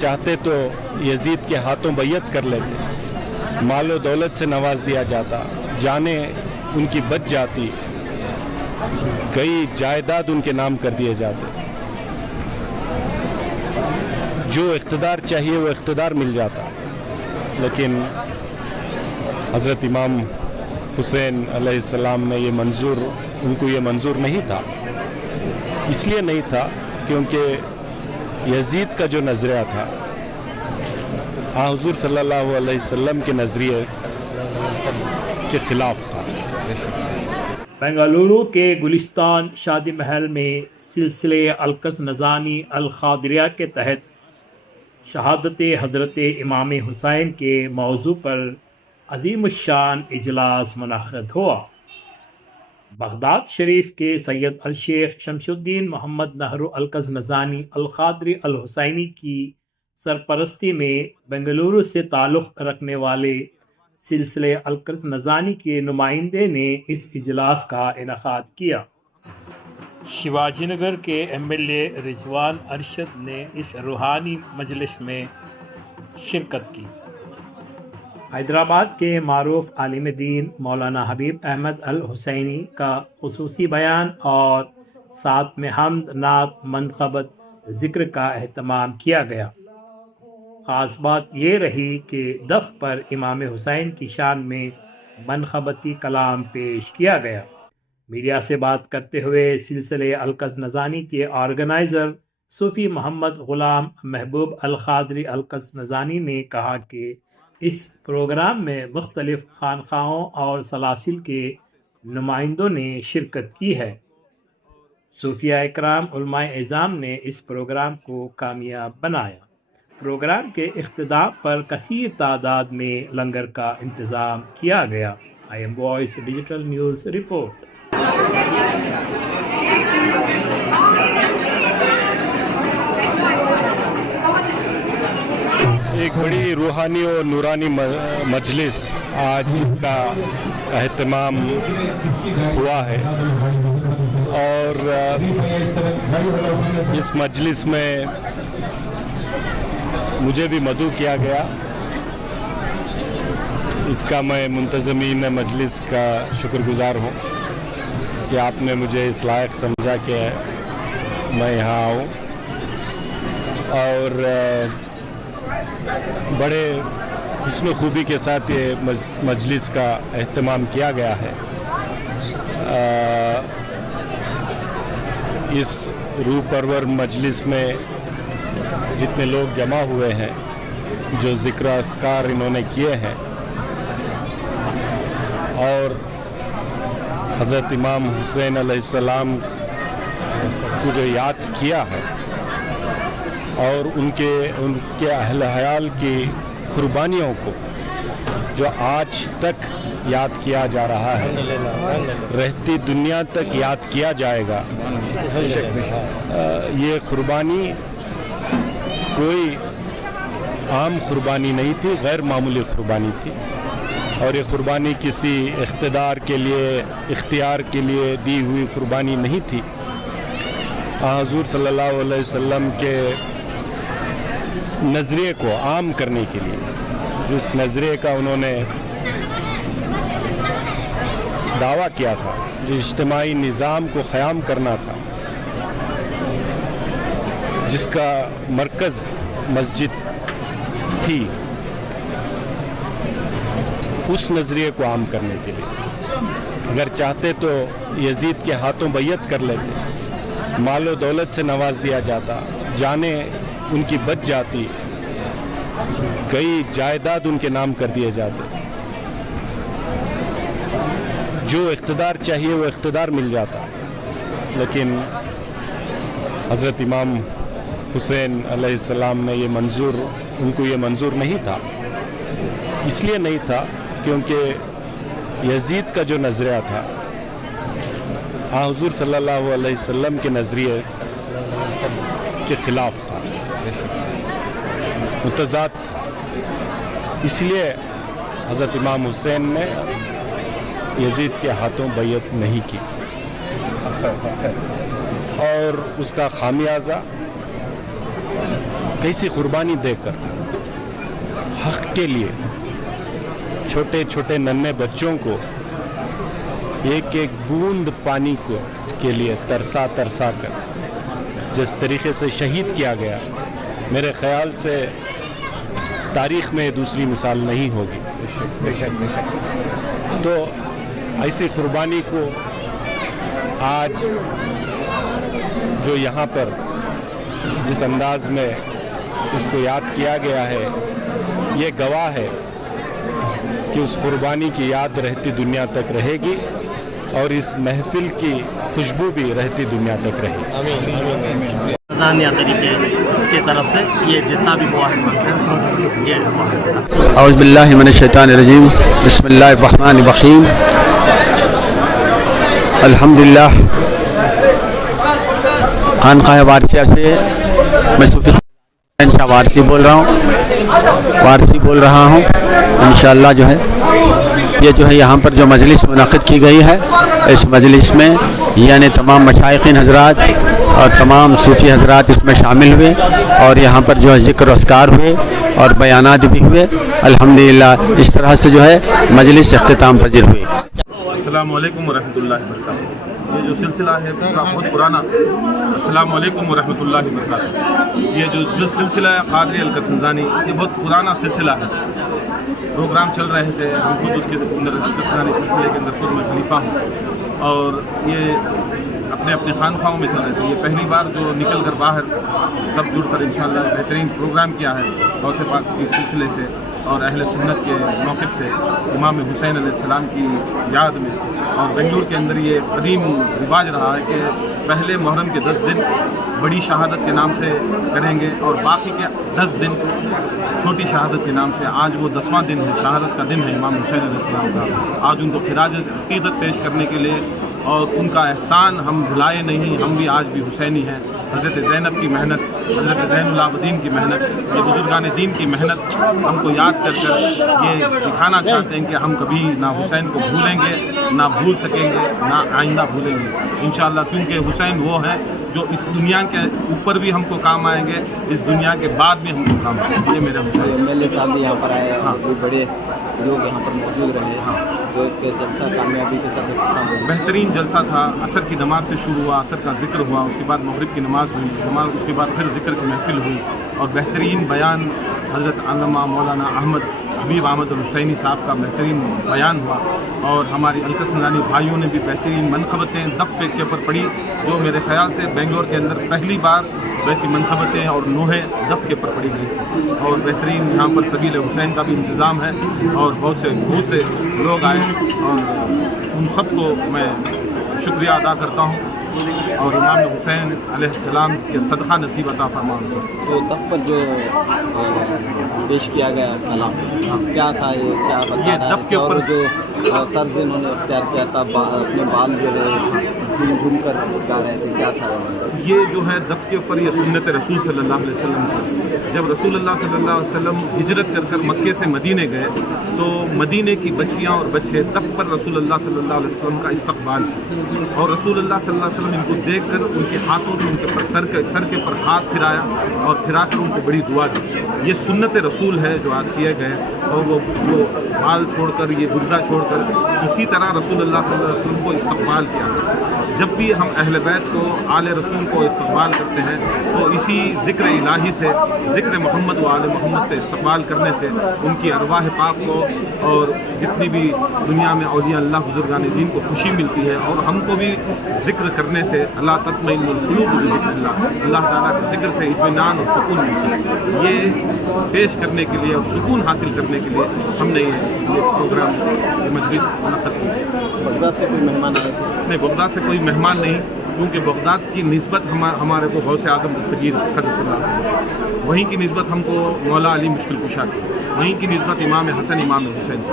چاہتے تو یزید کے ہاتھوں بیعت کر لیتے، مال و دولت سے نواز دیا جاتا، جانیں ان کی بچ جاتی، کئی جائیداد ان کے نام کر دیے جاتے، جو اقتدار چاہیے وہ اقتدار مل جاتا، لیکن حضرت امام حسین علیہ السلام نے ان کو یہ منظور نہیں تھا۔ اس لیے نہیں تھا کیونکہ یزید کا جو نظریہ تھا حضور صلی اللہ علیہ وسلم کے نظریے کے خلاف تھا۔ بنگلورو کے گلستان شادی محل میں سلسلے القص نزانی القادریہ کے تحت شہادت حضرت امام حسین کے موضوع پر عظیم الشان اجلاس منعقد ہوا۔ بغداد شریف کے سید الشیخ شمس الدین محمد نہرو القص نزانی القادری الحسینی کی سرپرستی میں بنگلورو سے تعلق رکھنے والے سلسلے القص نزانی کے نمائندے نے اس اجلاس کا انعقاد کیا۔ شیواجی نگر کے ایم ایل اے رضوان ارشد نے اس روحانی مجلس میں شرکت کی۔ حیدرآباد کے معروف عالم دین مولانا حبیب احمد الحسینی کا خصوصی بیان اور ساتھ میں حمد نعت منقبت ذکر کا اہتمام کیا گیا۔ خاص بات یہ رہی کہ دف پر امام حسین کی شان میں منقبتی کلام پیش کیا گیا۔ میڈیا سے بات کرتے ہوئے سلسلے القص نزانی کے آرگنائزر صوفی محمد غلام محبوب القادری القص نزانی نے کہا کہ اس پروگرام میں مختلف خانقاہوں اور سلاسل کے نمائندوں نے شرکت کی ہے۔ صوفیہ اکرام علماء اعظام نے اس پروگرام کو کامیاب بنایا۔ پروگرام کے اختتام پر کثیر تعداد میں لنگر کا انتظام کیا گیا۔ I M voice digital news report. ایک بڑی روحانی اور نورانی مجلس آج اس کا اہتمام ہوا ہے، اور اس مجلس میں مجھے بھی مدعو کیا گیا۔ اس کا میں منتظمین مجلس کا شکر گزار ہوں کہ آپ نے مجھے اس لائق سمجھا کہ میں یہاں آؤں، اور بڑے حسن و خوبی کے ساتھ یہ مجلس کا اہتمام کیا گیا ہے۔ اس روح پرور مجلس میں جتنے لوگ جمع ہوئے ہیں، جو ذکر اذکار انہوں نے کیے ہیں اور حضرت امام حسین علیہ السلام کو جو یاد کیا ہے اور ان کے اہل حیال کی قربانیوں کو جو آج تک یاد کیا جا رہا ہے، رہتی دنیا تک یاد کیا جائے گا۔ یہ قربانی کوئی عام قربانی نہیں تھی، غیر معمولی قربانی تھی، اور یہ قربانی کسی اقتدار کے لیے، اختیار کے لیے دی ہوئی قربانی نہیں تھی۔ حضور صلی اللہ علیہ وسلم کے نظریے کو عام کرنے کے لیے، جس نظریے کا انہوں نے دعویٰ کیا تھا، جو اجتماعی نظام کو قیام کرنا تھا، جس کا مرکز مسجد تھی، اس نظریے کو عام کرنے کے لیے اگر چاہتے تو یزید کے ہاتھوں بیعت کر لیتے، مال و دولت سے نواز دیا جاتا، جانیں ان کی بچ جاتی، کئی جائیداد ان کے نام کر دیے جاتے، جو اقتدار چاہیے وہ اقتدار مل جاتا، لیکن حضرت امام حسین علیہ السلام نے ان کو یہ منظور نہیں تھا۔ اس لیے نہیں تھا کیونکہ یزید کا جو نظریہ تھا حضور صلی اللہ علیہ وسلم کے نظریے کے خلاف تھا، متضاد تھا، اس لیے حضرت امام حسین نے یزید کے ہاتھوں بیعت نہیں کی، اور اس کا خامیازہ کیسی قربانی دے کر حق کے لیے چھوٹے چھوٹے ننھے بچوں کو ایک ایک بوند پانی کے لیے ترسا کر جس طریقے سے شہید کیا گیا، میرے خیال سے تاریخ میں دوسری مثال نہیں ہوگی۔ تو ایسی قربانی کو آج جو یہاں پر جس انداز میں اس کو یاد کیا گیا ہے، یہ گواہ ہے کہ اس قربانی کی یاد رہتی دنیا تک رہے گی، اور اس محفل کی خوشبو بھی رہتی دنیا تک رہے گی۔ نظانیہ طریقے کی طرف سے یہ جتنا بھی ہوا ہے یہ اعوذ باللہ من الشیطان الرجیم، بسم اللہ الرحمن الرحیم، الحمدللہ۔ خانقاہ وارثیہ سے میں صوفی شاہ وارثی بول رہا ہوں۔ انشاءاللہ جو ہے یہ جو ہے یہاں پر جو مجلس منعقد کی گئی ہے، اس مجلس میں یعنی تمام مشائقین حضرات اور تمام صوفی حضرات اس میں شامل ہوئے، اور یہاں پر جو ہے ذکر و اذکار ہوئے اور بیانات بھی ہوئے۔ الحمدللہ اس طرح سے جو ہے مجلس اختتام پذیر ہوئی۔ السلام علیکم ورحمۃ اللہ وبرکاتہ۔ یہ جو سلسلہ ہے بہت پرانا، السلام علیکم ورحمۃ اللہ وبرکاتہ، یہ جو سلسلہ ہے قادری القسنزانی، یہ بہت پرانا سلسلہ ہے۔ پروگرام چل رہے تھے، ہم خود اس کے اندر قسنزانی سلسلے کے اندر خود میں خلیفہ ہوں، اور یہ اپنے اپنے خانخواہوں میں چل رہے تھے۔ یہ پہلی بار جو نکل کر باہر سب جڑ کر انشاءاللہ بہترین پروگرام کیا ہے غوث پاک کی سلسلے سے اور اہل سنت کے موقف سے، امام حسین علیہ السلام کی یاد میں۔ اور بنگلور کے اندر یہ قدیم رواج رہا ہے کہ پہلے محرم کے 10 دن بڑی شہادت کے نام سے کریں گے، اور باقی کے 10 دن چھوٹی شہادت کے نام سے۔ آج وہ 10واں دن ہے، شہادت کا دن ہے امام حسین علیہ السلام کا۔ آج ان کو خراج عقیدت پیش کرنے کے لیے، اور ان کا احسان ہم بھلائے نہیں، ہم بھی آج بھی حسینی ہیں۔ حضرت زینب کی محنت، حضرت زین العابدین کی محنت، یہ بزرگان دین کی محنت ہم کو یاد کر یہ دکھانا چاہتے ہیں کہ ہم کبھی نہ حسین کو بھولیں گے، نہ بھول سکیں گے، نہ آئندہ بھولیں گے انشاءاللہ، کیونکہ حسین وہ ہے جو اس دنیا کے اوپر بھی ہم کو کام آئیں گے، اس دنیا کے بعد بھی ہم کو کام آئیں گے۔ یہ میرے حسین ایم ایل اے صاحب بھی یہاں پر آئے، کوئی بڑے لوگ یہاں پر موجود رہے، جو جلسہ کامیابی کے ساتھ اختتام ہوا۔ بہترین جلسہ تھا۔ عصر کی نماز سے شروع ہوا، عصر کا ذکر ہوا، اس کے بعد مغرب کی نماز ہوئی، اس کے بعد پھر ذکر کی محفل ہوئی، اور بہترین بیان حضرت علامہ مولانا حبیب احمد الحسینی صاحب کا بہترین بیان ہوا، اور ہماری القسنزانی بھائیوں نے بھی بہترین منقبتیں دف کے اوپر پڑھی، جو میرے خیال سے بنگلور کے اندر پہلی بار ویسی منقبتیں اور نوحے دف کے اوپر پڑھی گئی تھی، اور بہترین یہاں پر سبیل حسین کا بھی انتظام ہے، اور بہت سے لوگ آئے، اور ان سب کو میں شکریہ ادا کرتا ہوں، اور امام حسین علیہ السلام کے صدقہ نصیب عطا فرمان سب۔ جو دف پر جو پیش کیا گیا کلام کیا تھا، یہ کیا بتا یہ دف کے اوپر جو طرز انہوں نے اختیار کیا تھا، اپنے بال جو ہے جھوم کر گا رہے تھے، کیا تھا؟ یہ جو ہے دف کے اوپر یہ سنت رسول صلی اللہ علیہ وسلم سے، جب رسول اللہ صلی اللہ علیہ وسلم ہجرت کر مکے سے مدینے گئے تو مدینے کی بچیاں اور بچے دف پر رسول اللہ صلی اللہ علیہ وسلم کا استقبال کیا، اور رسول اللہ صلی اللہ علیہ وسلم ان کو دیکھ کر ان کے ہاتھوں سے ان کے سر کے پر ہاتھ پھرایا، اور پھرا کر ان کو بڑی دعا دی۔ یہ سنت رسول ہے جو آج کیے گئے، اور وہ بال چھوڑ کر، یہ گردہ چھوڑ کر، اسی طرح رسول اللہ صلی اللہ علیہ وسلم کو استقبال کیا گیا۔ جب بھی ہم اہل بیت کو، آل رسول کو استقبال کرتے ہیں تو اسی ذکر الہی سے، ذکر محمد و آل محمد سے استقبال کرنے سے ان کی ارواح پاک کو اور جتنی بھی دنیا میں اولیاء اللہ بزرگان دین کو خوشی ملتی ہے، اور ہم کو بھی ذکر کرنے سے اللہ تطمئن القلوب بذکر اللہ، اللہ تعالیٰ کے ذکر سے اطمینان اور سکون ملتا ہے۔ یہ پیش کرنے کے لیے اور سکون حاصل کرنے کے لیے ہم نے یہ پروگرام، یہ مجلس منعقد کی۔ بغداد سے کوئی مہمان آئے تھے؟ نہیں، بغداد سے کوئی مہمان نہیں، کیونکہ بغداد کی نسبت ہمارے کو غوث اعظم دستگیر قدس اللہ علیہ وسلم، وہیں کی نسبت ہم کو مولا علی مشکل کشا کی، وہیں کی نسبت امام حسن امام حسین سے۔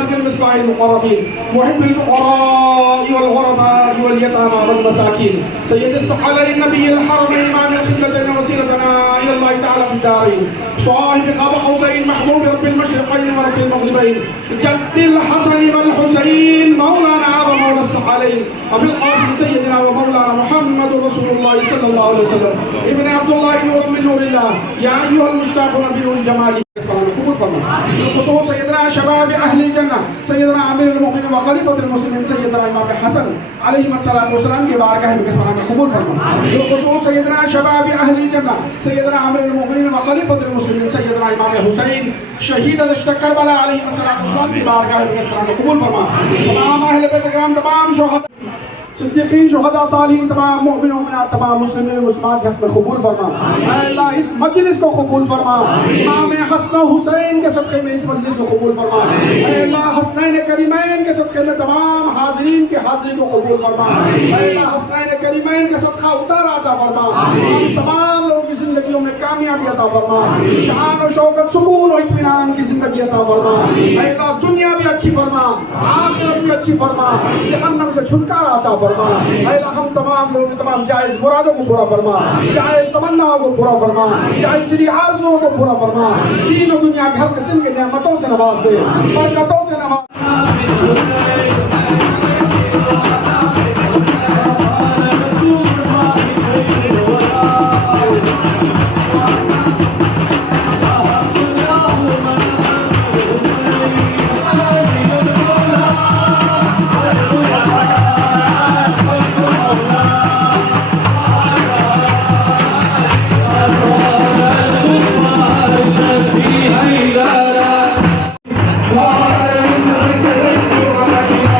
والد المصباح المقربين محب الفقراء والغرباء واليتامى والمساكين سيد الثقلين النبي الحرمين إمام القبلتين وسيلتنا إلى الله تعالى في الدارين صاحب قاب قوسين محبوب رب المشرقين ورب المغربين جد الحسن والحسين مولانا ومولى الثقلين أبي القاسم سيدنا ومولانا محمد رسول الله صلى الله عليه وسلم ابن عبد الله نور من نور الله يا أيها المشتاقون بنور جماله خصوص سيدنا شباب أهل الجنة سيدنا أمير المؤمنين وخليفة المسلمين سيدنا إمام حسن عليه الصلاة والسلام کی بارگاہ میں قبول فرما خصوص سيدنا شباب أهل الجنة سيدنا أمير المؤمنين وخليفة المسلمين سيدنا إمام حسين شہید کربلا علیہ الصلوۃ والسلام کی بارگاہ میں قبول فرما تمام اہل بیت کرام تمام شہداء صدیقین شہداء صالحین تمام مومنین مومنات تمام مسلمین مسلمات حق میں قبول فرما اے اللہ اس مجلس کو قبول فرما امام حسن و حسین کے صدقے میں اس مجلس کو قبول فرما اے اللہ حسنین کریمین کے صدقے میں تمام حاضرین کے حاضری کو قبول فرما اے اللہ حسنین کریمین کا صدقہ اتارا عطا فرما ہم تمام لوگوں کی زندگیوں میں کامیابی عطا فرما شان و شوکت سکون و اطمینان کی زندگی عطا فرما اے اللہ دنیا بھی اچھی فرما آخرت بھی اچھی فرما جہنم سے چھٹکارا عطا فرما اے اللہ ہم تمام لوگوں تمام جائز مرادوں کو پورا فرما جائز تمناؤں کو پورا فرما جائز دلی آرزوؤں کو پورا فرما دین و دنیا کے ہر قسم کی نعمتوں سے نواز دے برکتوں سے نواز Hare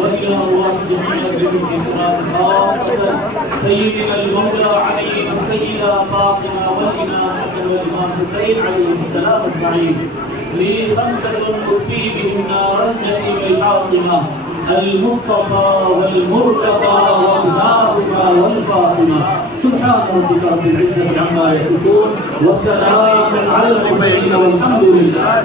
وإلى الله جميع سيدنا المولى علي السيدة فاطمة والإمام حسن والإمام حسين عليهم السلام أجمعين لي خمسة أخفي بهن رجتي الحاطمة المصطفى والمرتضى وابناؤها والفاطمة سبحان ربك رب العزة عما يصفون والسلام على المرسلين والحمد لله.